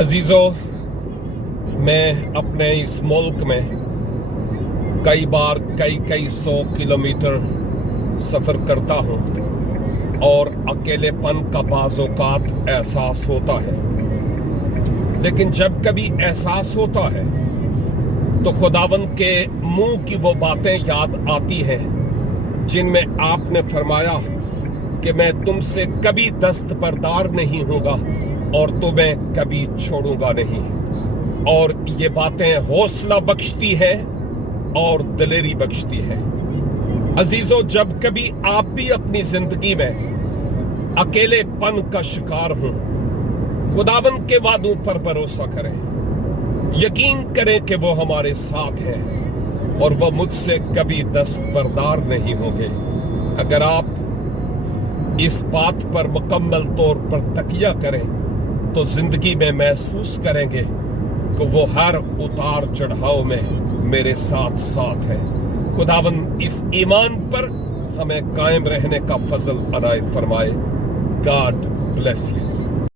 عزیزو، میں اپنے اس ملک میں کئی بار کئی سو کلومیٹر سفر کرتا ہوں اور اکیلے پن کا بعض اوقات احساس ہوتا ہے، لیکن جب کبھی احساس ہوتا ہے تو خداوند کے منہ کی وہ باتیں یاد آتی ہیں جن میں آپ نے فرمایا کہ میں تم سے کبھی دستبردار نہیں ہوں گا اور تمہیں کبھی چھوڑوں گا نہیں۔ اور یہ باتیں حوصلہ بخشتی ہیں اور دلیری بخشتی ہیں۔ عزیزو، جب کبھی آپ بھی اپنی زندگی میں اکیلے پن کا شکار ہوں، خداوند کے وعدوں پر بھروسہ کریں، یقین کریں کہ وہ ہمارے ساتھ ہیں اور وہ مجھ سے کبھی دستبردار نہیں ہوں گے۔ اگر آپ اس بات پر مکمل طور پر تکیہ کریں تو زندگی میں محسوس کریں گے کہ وہ ہر اتار چڑھاؤ میں میرے ساتھ ساتھ ہے۔ خداوند اس ایمان پر ہمیں قائم رہنے کا فضل عنایت فرمائے۔ God bless you.